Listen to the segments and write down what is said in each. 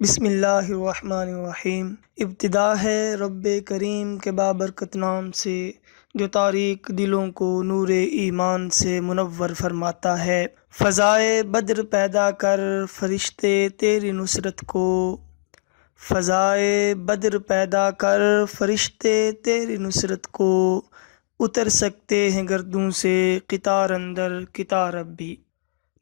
بسم اللہ الرحمن الرحیم۔ ابتدا ہے رب کریم کے بابرکت نام سے، جو تاریک دلوں کو نور ایمان سے منور فرماتا ہے۔ فضائے بدر پیدا کر فرشتے تیری نصرت کو، فضائے بدر پیدا کر فرشتے تیری نصرت کو، اتر سکتے ہیں گردوں سے قطار اندر قطار اب بھی۔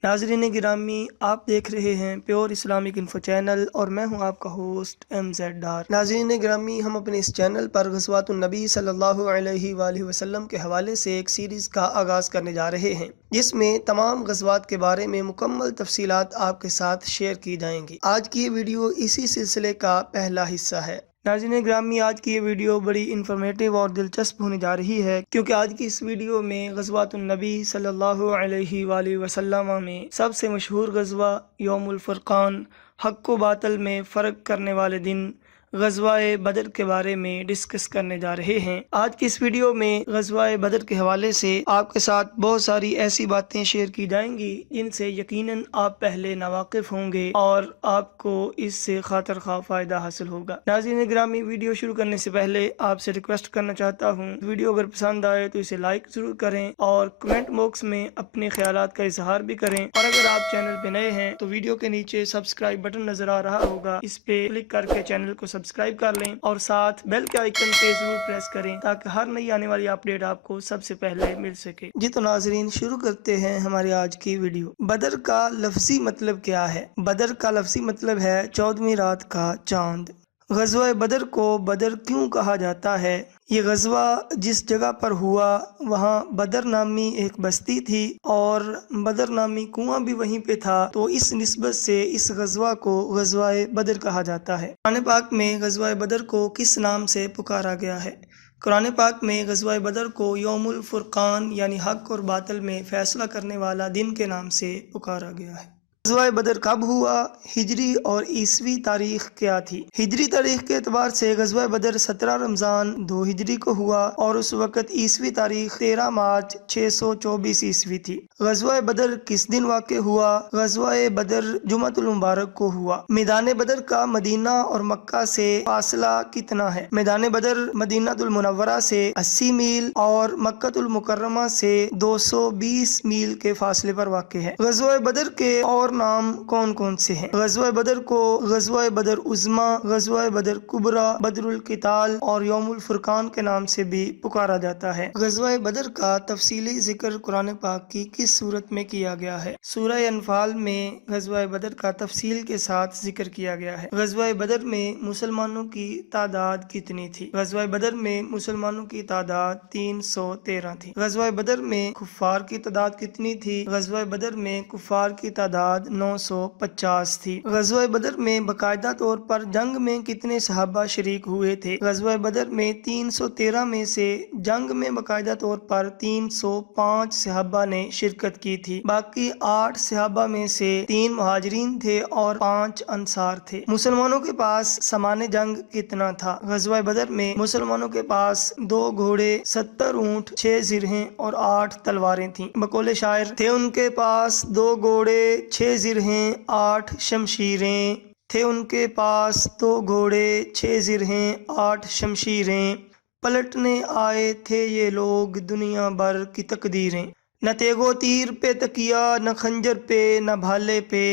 ناظرین گرامی، آپ دیکھ رہے ہیں پیور اسلامک انفو چینل اور میں ہوں آپ کا ہوسٹ ایم زیڈ ڈار۔ ناظرین گرامی، ہم اپنے اس چینل پر غزوات النبی صلی اللہ علیہ وآلہ وسلم کے حوالے سے ایک سیریز کا آغاز کرنے جا رہے ہیں، جس میں تمام غزوات کے بارے میں مکمل تفصیلات آپ کے ساتھ شیئر کی جائیں گی۔ آج کی یہ ویڈیو اسی سلسلے کا پہلا حصہ ہے۔ ناظرین گرامی، آج کی یہ ویڈیو بڑی انفارمیٹیو اور دلچسپ ہونے جا رہی ہے، کیونکہ آج کی اس ویڈیو میں غزوات النبی صلی اللہ علیہ وآلہ وسلم میں سب سے مشہور غزوہ یوم الفرقان، حق و باطل میں فرق کرنے والے دن، غزوہ بدر کے بارے میں ڈسکس کرنے جا رہے ہیں۔ آج کی اس ویڈیو میں غزوہ بدر کے حوالے سے آپ کے ساتھ بہت ساری ایسی باتیں شیئر کی جائیں گی جن سے یقیناً آپ پہلے ناواقف ہوں گے اور آپ کو اس سے خاطر خواہ فائدہ حاصل ہوگا۔ ناظرین گرامی، ویڈیو شروع کرنے سے پہلے آپ سے ریکویسٹ کرنا چاہتا ہوں، ویڈیو اگر پسند آئے تو اسے لائک ضرور کریں اور کمنٹ باکس میں اپنے خیالات کا اظہار بھی کریں، اور اگر آپ چینل پہ نئے ہیں تو ویڈیو کے نیچے سبسکرائب بٹن نظر آ رہا ہوگا، اس پہ کلک کر کے چینل کو سبسکرائب کر لیں اور ساتھ بیل کے آئیکن پہ ضرور پریس کریں تاکہ ہر نئی آنے والی اپڈیٹ آپ کو سب سے پہلے مل سکے۔ جی تو ناظرین، شروع کرتے ہیں ہماری آج کی ویڈیو۔ بدر کا لفظی مطلب کیا ہے؟ بدر کا لفظی مطلب ہے 14ویں رات کا چاند۔ غزوہ بدر کو بدر کیوں کہا جاتا ہے؟ یہ غزوہ جس جگہ پر ہوا وہاں بدر نامی ایک بستی تھی اور بدر نامی کنواں بھی وہیں پہ تھا، تو اس نسبت سے اس غزوہ کو غزوہ بدر کہا جاتا ہے۔ قرآن پاک میں غزوہ بدر کو کس نام سے پکارا گیا ہے؟ قرآن پاک میں غزوہ بدر کو یوم الفرقان یعنی حق اور باطل میں فیصلہ کرنے والا دن کے نام سے پکارا گیا ہے۔ غزوہ بدر کب ہوا؟ ہجری اور عیسوی تاریخ کیا تھی؟ ہجری تاریخ کے اعتبار سے غزوہ بدر 17 رمضان 2 ہجری کو ہوا اور اس وقت عیسوی تاریخ 13 مارچ 624 عیسوی تھی۔ غزوہ بدر کس دن واقع ہوا؟ غزوہ بدر جمعۃ المبارک کو ہوا۔ میدان بدر کا مدینہ اور مکہ سے فاصلہ کتنا ہے؟ میدان بدر مدینہ المنورہ سے 80 میل اور مکہ المکرمہ سے 220 میل کے فاصلے پر واقع ہے۔ غزوہ بدر کے اور نام کون کون سے ہیں؟ غزوہ بدر کو غزوہ بدر عظمیٰ، غزوہ بدر کبریٰ، بدر القتال اور یوم الفرقان کے نام سے بھی پکارا جاتا ہے۔ غزوہ بدر کا تفصیلی ذکر قرآن پاک کی کس سورت میں کیا گیا ہے؟ سورہ انفال میں غزوہ بدر کا تفصیل کے ساتھ ذکر کیا گیا ہے۔ غزوہ بدر میں مسلمانوں کی تعداد کتنی تھی؟ غزوہ بدر میں مسلمانوں کی تعداد 313 تھی۔ غزوہ بدر میں کفار کی تعداد کتنی تھی؟ غزوہ بدر میں کفار کی تعداد 950 تھی۔ غزوہ بدر میں باقاعدہ طور پر جنگ میں کتنے صحابہ شریک ہوئے تھے؟ غزوہ بدر میں 313 میں سے جنگ میں باقاعدہ طور پر 305 صحابہ نے شرکت کی تھی۔ باقی 8 صحابہ میں سے 3 مہاجرین تھے اور 5 انصار تھے۔ مسلمانوں کے پاس سامان جنگ کتنا تھا؟ غزوہ بدر میں مسلمانوں کے پاس 2 گھوڑے، 70 اونٹ، 6 زرہیں اور 8 تلواریں تھیں۔ بقول شاعر تھے ان کے پاس 2 گھوڑے، 6 زرہیں، 8 شمشیریں، تھے ان کے پاس 2 گھوڑے، 6 زرہیں، 8 شمشیریں، پلٹنے آئے تھے یہ لوگ دنیا بھر کی تقدیریں، نہ تیغ و تیر پہ تکیہ، نہ خنجر پہ، نہ بھالے پہ،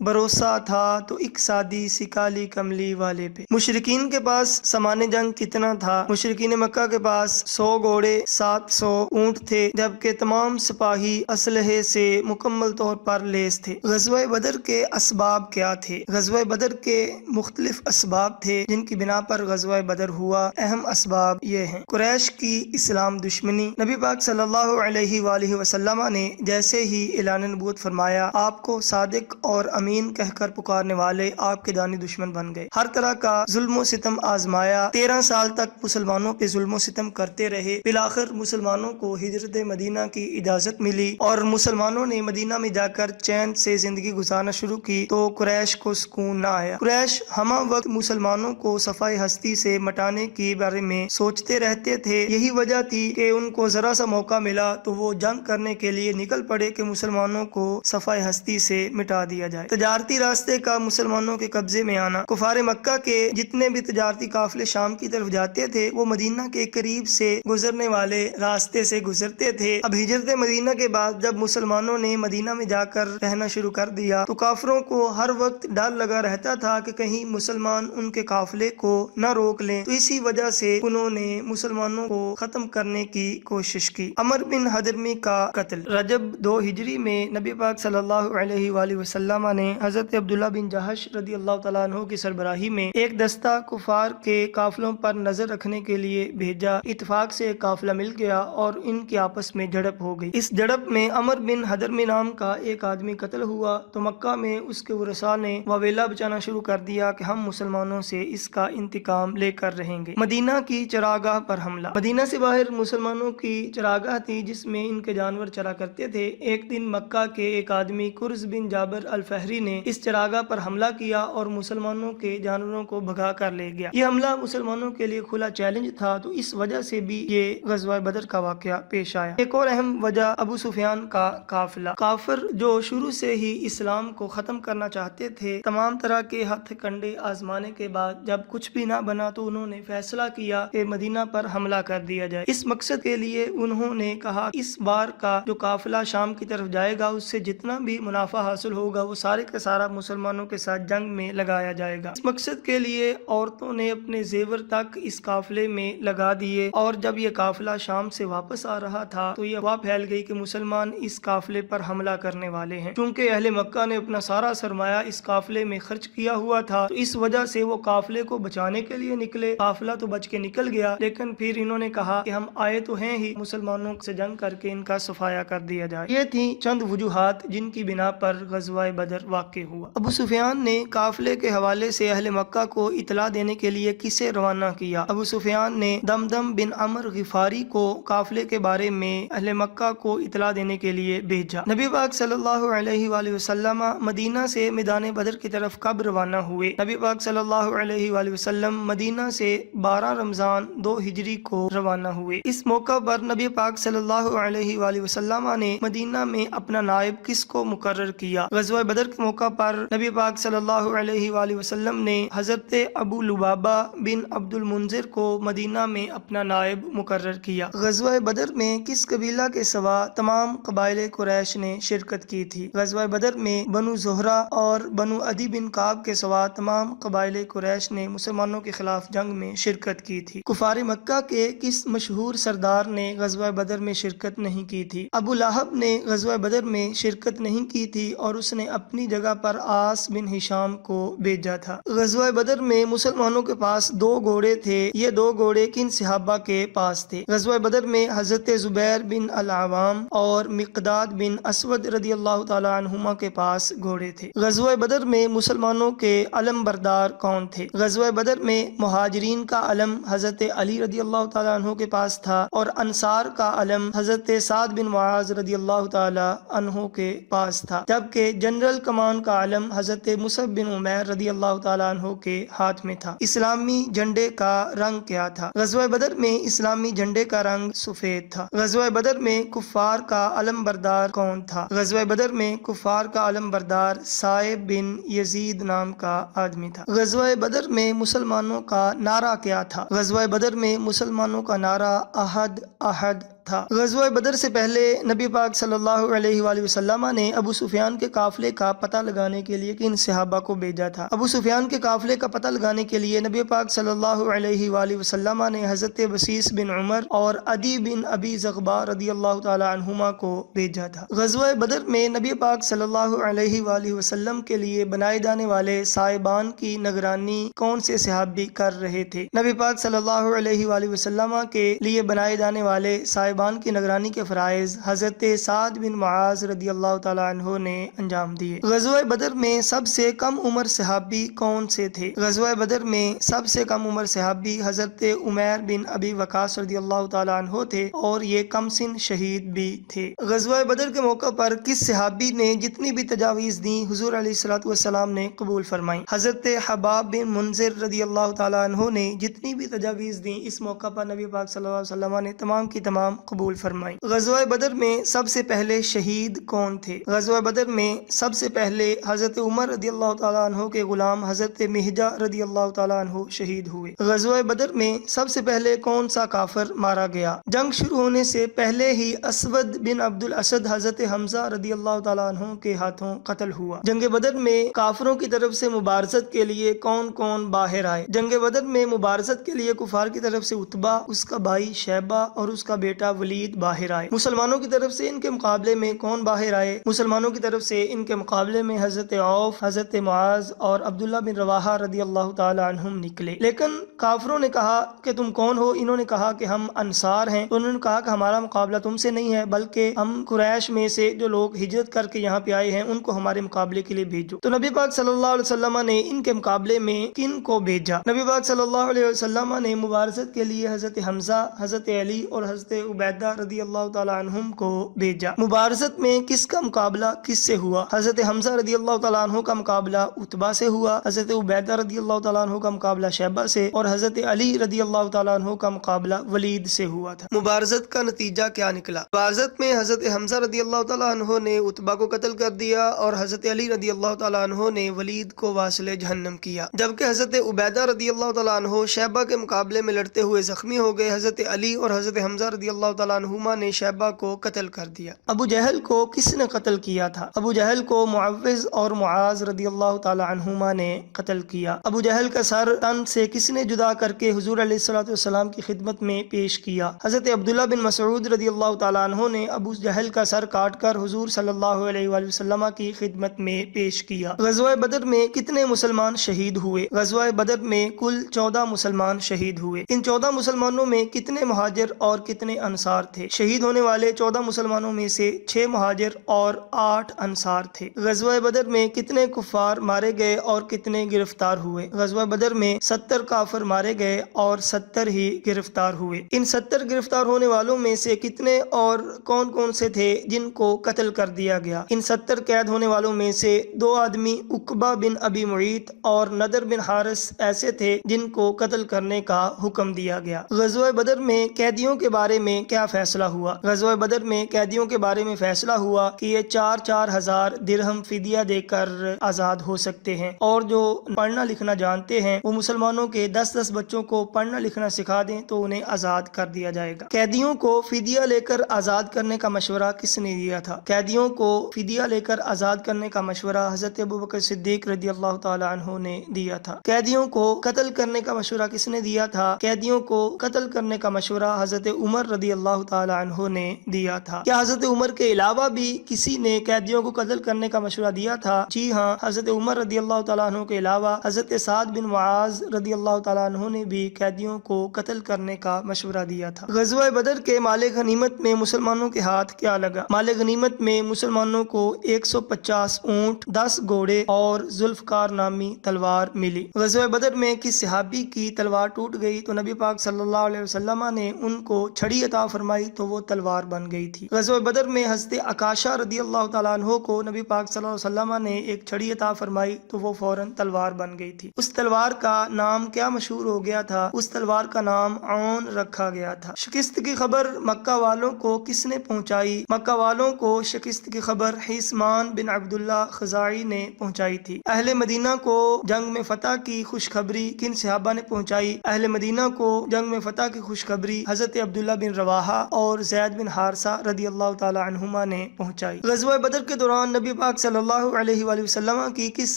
بھروسہ تھا تو ایک سادی سی کالی کملی والے پہ۔ مشرکین کے پاس سامان جنگ کتنا تھا؟ مشرکین مکہ کے پاس 100 گھوڑے، 700 اونٹ تھے، جبکہ تمام سپاہی اسلحے سے مکمل طور پر لیس تھے۔ غزوہ بدر کے اسباب کیا تھے؟ غزوہ بدر کے مختلف اسباب تھے جن کی بنا پر غزوہ بدر ہوا۔ اہم اسباب یہ ہیں: قریش کی اسلام دشمنی۔ نبی پاک صلی اللہ علیہ وآلہ وسلم نے جیسے ہی اعلان نبوت فرمایا، آپ کو صادق اور امین کہہ کر پکارنے والے آپ کے دانی دشمن بن گئے۔ ہر طرح کا ظلم و ستم آزمایا، 13 سال تک مسلمانوں پہ ظلم و ستم کرتے رہے۔ بالآخر مسلمانوں کو ہجرت مدینہ کی اجازت ملی اور مسلمانوں نے مدینہ میں جا کر چین سے زندگی گزارنا شروع کی، تو قریش کو سکون نہ آیا۔ قریش ہمہ وقت مسلمانوں کو صفائے ہستی سے مٹانے کے بارے میں سوچتے رہتے تھے۔ یہی وجہ تھی کہ ان کو ذرا سا موقع ملا تو وہ جنگ کرنے کے لیے نکل پڑے کہ مسلمانوں کو صفائے ہستی سے مٹا دیا جائے۔ تجارتی راستے کا مسلمانوں کے قبضے میں آنا۔ کفار مکہ کے جتنے بھی تجارتی قافلے شام کی طرف جاتے تھے وہ مدینہ کے قریب سے گزرنے والے راستے سے گزرتے تھے۔ اب ہجرت مدینہ کے بعد جب مسلمانوں نے مدینہ میں جا کر رہنا شروع کر دیا تو کافروں کو ہر وقت ڈر لگا رہتا تھا کہ کہیں مسلمان ان کے قافلے کو نہ روک لیں، تو اسی وجہ سے انہوں نے مسلمانوں کو ختم کرنے کی کوشش کی۔ عمر بن حضرمی کا قتل۔ رجب 2 ہجری میں نبی پاک صلی اللہ علیہ وآلہ وسلم نے حضرت عبداللہ بن جہش رضی اللہ تعالیٰ عنہ کی سربراہی میں ایک دستہ کفار کے قافلوں پر نظر رکھنے کے لیے بھیجا۔ اتفاق سے ایک قافلہ مل گیا اور ان کی آپس میں جھڑپ ہو گئی۔ اس جھڑپ میں عمر بن حضرمی نام کا ایک آدمی قتل ہوا تو مکہ میں اس کے ورثاء نے واویلا بچانا شروع کر دیا کہ ہم مسلمانوں سے اس کا انتقام لے کر رہیں گے۔ مدینہ کی چراگاہ پر حملہ۔ مدینہ سے باہر مسلمانوں کی چراگاہ تھی جس میں ان کے جانور چرا کرتے تھے۔ ایک دن مکہ کے ایک آدمی کرز بن جابر الفہری نے اس چراگاہ پر حملہ کیا اور مسلمانوں کے جانوروں کو بھگا کر لے گیا۔ یہ حملہ مسلمانوں کے لیے کھلا چیلنج تھا تو اس وجہ سے بھی یہ غزوہ بدر کا واقعہ پیش آیا۔ ایک اور اہم وجہ ابو سفیان کا قافلہ۔ کافر جو شروع سے ہی اسلام کو ختم کرنا چاہتے تھے، تمام طرح کے ہتھ کنڈے آزمانے کے بعد جب کچھ بھی نہ بنا تو انہوں نے فیصلہ کیا کہ مدینہ پر حملہ کر دیا جائے۔ اس مقصد کے لیے انہوں نے کہا اس بار کا جو قافلہ شام کی طرف جائے گا اس سے جتنا بھی منافع حاصل ہوگا وہ سارے کا سارا مسلمانوں کے ساتھ جنگ میں لگایا جائے گا۔ اس مقصد کے لیے عورتوں نے اپنے زیور تک اس قافلے میں لگا دیے، اور جب یہ قافلہ شام سے واپس آ رہا تھا تو یہ افواہ پھیل گئی کہ مسلمان اس قافلے پر حملہ کرنے والے ہیں۔ چونکہ اہل مکہ نے اپنا سارا سرمایہ اس قافلے میں خرچ کیا ہوا تھا تو اس وجہ سے وہ قافلے کو بچانے کے لیے نکلے۔ قافلہ تو بچ کے نکل گیا لیکن پھر انہوں نے کہا کہ ہم آئے تو ہیں ہی، مسلمانوں سے جنگ کر کے ان کا صفایا کر دیا جائے۔ یہ تھی چند وجوہات جن کی بنا پر غزوہ بدر واقع ہوا۔ ابو سفیان نے قافلے کے حوالے سے اہل مکہ کو اطلاع دینے کے لیے کسے روانہ کیا؟ ابو سفیان نے دمدم بن عمر غفاری کو قافلے کے بارے میں اہل مکہ کو اطلاع دینے کے لیے بھیجا۔ نبی پاک صلی اللہ علیہ وآلہ وسلم مدینہ سے میدان بدر کی طرف کب روانہ ہوئے؟ نبی پاک صلی اللہ علیہ وآلہ وسلم مدینہ سے 12 رمضان 2 ہجری کو روانہ ہوئے۔ اس موقع پر نبی پاک صلی اللہ علیہ وآلہ وسلم نے مدینہ میں اپنا نائب کس کو مقرر کیا؟ غزوہ بدر کے موقع پر نبی پاک صلی اللہ علیہ وآلہ وسلم نے حضرت ابو لبابہ بن عبد المنذر کو مدینہ میں اپنا نائب مقرر کیا۔ غزوہ بدر میں کس قبیلہ کے سوا تمام قبائل قریش نے شرکت کی تھی؟ غزوہ بدر میں بنو زہرہ اور بنو عدی بن کعب کے سوا تمام قبائل قریش نے مسلمانوں کے خلاف جنگ میں شرکت کی تھی۔ کفار مکہ کے کس مشہور سردار نے غزوہ بدر میں شرکت نہیں کی تھی؟ ابو لہب نے غزوہ بدر میں شرکت نہیں کی تھی اور اس نے اپنی جگہ پر عاص بن ہشام کو بھیجا تھا۔ غزوہ بدر میں مسلمانوں کے پاس 2 گھوڑے تھے۔ یہ 2 گھوڑے کن صحابہ کے پاس تھے؟ غزوہ بدر میں حضرت زبیر بن العوام اور مقداد بن اسود رضی اللہ تعالی عنہما کے پاس گھوڑے تھے۔ غزوہ بدر میں مسلمانوں کے علم بردار کون تھے؟ غزوہ بدر میں مہاجرین کا علم حضرت علی رضی اللہ تعالی عنہ کے پاس تھا اور انصار کا علم حضرت سعد بن معاذ رضی اللہ تعالی عنہ کے پاس تھا، جبکہ جنرل کمان کا علم حضرت مصعب بن عمیر رضی اللہ تعالی عنہ کے ہاتھ میں تھا۔ اسلامی جھنڈے کا رنگ کیا تھا؟ غزوہ بدر میں اسلامی جھنڈے کا رنگ سفید تھا۔ غزوہ بدر میں کفار کا علم بردار کون تھا؟ غزوہ بدر میں کفار کا علم بردار صائب بن یزید نام کا آدمی تھا۔ غزوہ بدر میں مسلمانوں کا نعرہ کیا تھا؟ غزوہ بدر میں مسلمانوں کا نعرہ احد احد تھا۔ غزوہ بدر سے پہلے نبی پاک صلی اللہ علیہ وآلہ وسلم نے ابو سفیان کے قافلے کا پتہ لگانے کے لیے کن صحابہ کو بھیجا تھا؟ ابو سفیان کے قافلے کا پتہ لگانے کے لیے نبی پاک صلی اللہ علیہ وآلہ وسلم نے حضرت بصیص بن عمر اور عدی بن ابی زغبہ رضی اللہ تعالی عنہما کو بھیجا تھا۔ غزوہ بدر میں نبی پاک صلی اللہ علیہ وآلہ وسلم کے لیے بنائے جانے والے سائبان کی نگرانی کون سے صحابی کر رہے تھے؟ نبی پاک صلی اللہ علیہ وآلہ وسلم کے لیے بنائے جانے والے سائبان کی نگرانی کے فرائض حضرت سعد بن معاذ رضی اللہ تعالی عنہ نے انجام دیے۔ غزوہ بدر میں سب سے کم عمر صحابی کون سے تھے؟ غزوہ بدر میں سب سے کم عمر صحابی حضرت عمیر بن ابی وقاص رضی اللہ تعالی عنہ تھے اور یہ کم سن شہید بھی تھے۔ غزوہ بدر کے موقع پر کس صحابی نے جتنی بھی تجاویز دی حضور علیہ الصلوۃ والسلام نے قبول فرمائی؟ حضرت حباب بن منذر رضی اللہ تعالی عنہ نے جتنی بھی تجاویز دی اس موقع پر نبی پاک صلی اللہ علیہ وسلم نے تمام کی تمام قبول فرمائیں۔ غزوہ بدر میں سب سے پہلے شہید کون تھے؟ غزوہ بدر میں سب سے پہلے حضرت عمر رضی اللہ تعالیٰ عنہ کے غلام حضرت مہجہ رضی اللہ تعالیٰ عنہ شہید ہوئے۔ غزوہ بدر میں سب سے پہلے کون سا کافر مارا گیا؟ جنگ شروع ہونے سے پہلے ہی اسود بن عبد الاسد حضرت حمزہ رضی اللہ تعالیٰ عنہ کے ہاتھوں قتل ہوا۔ جنگ بدر میں کافروں کی طرف سے مبارزت کے لیے کون کون باہر آئے؟ جنگ بدر میں مبارزت کے لیے کفار کی طرف سے عتبہ، اس کا بھائی شیبہ اور اس کا بیٹا ولید باہر آئے۔ مسلمانوں کی طرف سے ان کے مقابلے میں کون باہر آئے؟ مسلمانوں کی طرف سے ان کے مقابلے میں حضرت عوف، حضرت معاذ اور عبداللہ بن رواحہ رضی اللہ تعالی عنہم نکلے۔ لیکن کافروں نے کہا کہ تم کون ہو؟ انہوں نے کہا کہ ہم انصار ہیں۔ تو انہوں نے کہا کہ ہمارا مقابلہ تم سے نہیں ہے، بلکہ ہم قریش میں سے جو لوگ ہجرت کر کے یہاں پہ آئے ہیں ان کو ہمارے مقابلے کے لیے بھیجو۔ تو نبی پاک صلی اللہ علیہ وسلم نے ان کے مقابلے میں کن کو بھیجا؟ نبی پاک صلی اللہ علیہ وسلم نے مبارزت کے لیے حضرت حمزہ، حضرت علی اور حضرت عبیدہ رضی اللہ تعالی عنہم کو بھیجا۔ مبارزت میں کس کا مقابلہ کس سے ہوا؟ حضرت حمزہ رضی اللہ تعالی عنہ کا مقابلہ عتبہ سے ہوا، حضرت عبیدہ رضی اللہ تعالی عنہ کا مقابلہ شیبہ سے اور حضرت علی رضی اللہ تعالی عنہ کا مقابلہ ولید سے ہوا تھا۔ مبارزت کا نتیجہ کیا نکلا؟ مبارزت میں حضرت حمزہ رضی اللہ تعالی عنہ نے عتبہ کو قتل کر دیا اور حضرت علی رضی اللہ تعالی عنہ نے ولید کو واصل جہنم کیا، جبکہ حضرت عبیدہ رضی اللہ تعالی عنہ شیبہ کے مقابلے میں لڑتے ہوئے زخمی ہو گئے۔ حضرت علی اور حضرت حمزہ رضی اللہ تعالی عنہما نے شیبہ کو قتل کر دیا۔ ابو جہل کو کس نے قتل کیا تھا؟ ابو جہل کو معوذ اور معاذ رضی اللہ تعالی عنہما نے قتل کیا۔ ابو جہل کا سر تن سے کس نے جدا کر کے حضور علیہ الصلوۃ والسلام کی خدمت میں پیش کیا؟ حضرت عبداللہ بن مسعود رضی اللہ تعالی عنہ نے ابو جہل کا سر کاٹ کر حضور صلی اللہ علیہ وآلہ وسلم کی خدمت میں پیش کیا۔ غزوہ بدر میں کتنے مسلمان شہید ہوئے؟ غزوہ بدر میں کل 14 مسلمان شہید ہوئے۔ ان 14 مسلمانوں میں کتنے مہاجر اور کتنے انصار تھے؟ شہید ہونے والے 14 مسلمانوں میں سے 6 مہاجر اور 8 انصار تھے۔ غزوہ بدر میں کتنے کفار مارے گئے اور کتنے گرفتار ہوئے؟ غزوہ بدر میں 70 کافر مارے گئے اور 70 ہی گرفتار ہوئے۔ ان 70 گرفتار ہونے والوں میں سے کتنے اور کون کون سے تھے جن کو قتل کر دیا گیا؟ ان 70 قید ہونے والوں میں سے 2 آدمی عقبہ بن ابی معیط اور نضر بن حارث ایسے تھے جن کو قتل کرنے کا حکم دیا گیا۔ غزوہ بدر میں قیدیوں کے بارے میں کیا فیصلہ ہوا؟ غزوہ بدر میں قیدیوں کے بارے میں فیصلہ ہوا کہ یہ 4-4 ہزار درہم فدیہ دے کر آزاد ہو سکتے ہیں، اور جو پڑھنا لکھنا جانتے ہیں وہ مسلمانوں کے 10-10 بچوں کو پڑھنا لکھنا سکھا دیں تو انہیں آزاد کر دیا جائے گا۔ قیدیوں کو فدیہ لے کر آزاد کرنے کا مشورہ کس نے دیا تھا؟ قیدیوں کو فدیہ لے کر آزاد کرنے کا مشورہ حضرت ابوبکر صدیق رضی اللہ تعالی عنہ نے دیا تھا۔ قیدیوں کو قتل کرنے کا مشورہ کس نے دیا تھا؟ قیدیوں کو قتل کرنے کا مشورہ حضرت عمر رضی اللہ تعالی عنہ نے دیا تھا۔ کیا حضرت عمر کے علاوہ بھی کسی نے قیدیوں کو قتل کرنے کا مشورہ دیا تھا؟ جی ہاں، حضرت عمر رضی اللہ تعالی عنہ کے علاوہ حضرت سعد بن معاذ رضی اللہ تعالی عنہ نے بھی قیدیوں کو قتل کرنے کا مشورہ دیا تھا۔ غزوہ بدر کے مال غنیمت میں مسلمانوں کے ہاتھ کیا لگا؟ مال غنیمت میں مسلمانوں کو 150 اونٹ، 10 گھوڑے اور ذوالفقار نامی تلوار ملی۔ غزوہ بدر میں کس صحابی کی تلوار ٹوٹ گئی تو نبی پاک صلی اللہ علیہ وسلم نے ان کو چھڑی عطا فرمائی تو وہ تلوار بن گئی تھی۔ غزوہ بدر میں حضرت عکاشہ رضی اللہ تعالیٰ عنہ کو نبی پاک صلی اللہ علیہ وسلم نے ایک چھڑی عطا فرمائی تو وہ فوراً تلوار بن گئی تھی۔ اس تلوار کا نام کیا مشہور ہو گیا تھا؟ اس تلوار کا نام عون رکھا گیا تھا۔ شکست کی خبر مکہ والوں کو کس نے پہنچائی؟ مکہ والوں کو شکست کی خبر حیثمان بن عبداللہ خزاعی نے پہنچائی تھی۔ اہل مدینہ کو جنگ میں فتح کی خوشخبری کن صحابہ نے پہنچائی؟ اہل مدینہ کو جنگ میں فتح کی خوشخبری حضرت عبداللہ بن رواحہ اور زید بن حارثہ رضی اللہ تعالی عنہما نے پہنچائی۔ غزوہ بدر کے دوران نبی پاک صلی اللہ علیہ وآلہ وسلم کی کس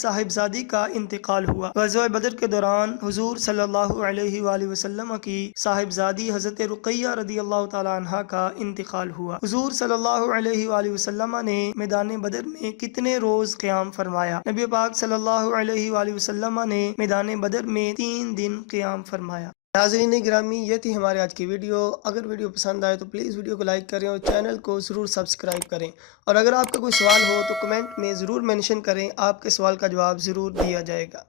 صاحبزادی کا انتقال ہوا؟ غزوہ بدر کے دوران حضور صلی اللہ علیہ وآلہ وسلم کی صاحبزادی حضرت رقیہ رضی اللہ تعالی عنہا کا انتقال ہوا۔ حضور صلی اللہ علیہ وآلہ وسلم نے میدان بدر میں کتنے روز قیام فرمایا؟ نبی پاک صلی اللہ علیہ وآلہ وسلم نے میدان بدر میں 3 دن قیام فرمایا۔ ناظرین گرامی، یہ تھی ہمارے آج کی ویڈیو۔ اگر ویڈیو پسند آئے تو پلیز ویڈیو کو لائک کریں اور چینل کو ضرور سبسکرائب کریں، اور اگر آپ کا کوئی سوال ہو تو کمنٹ میں ضرور مینشن کریں، آپ کے سوال کا جواب ضرور دیا جائے گا۔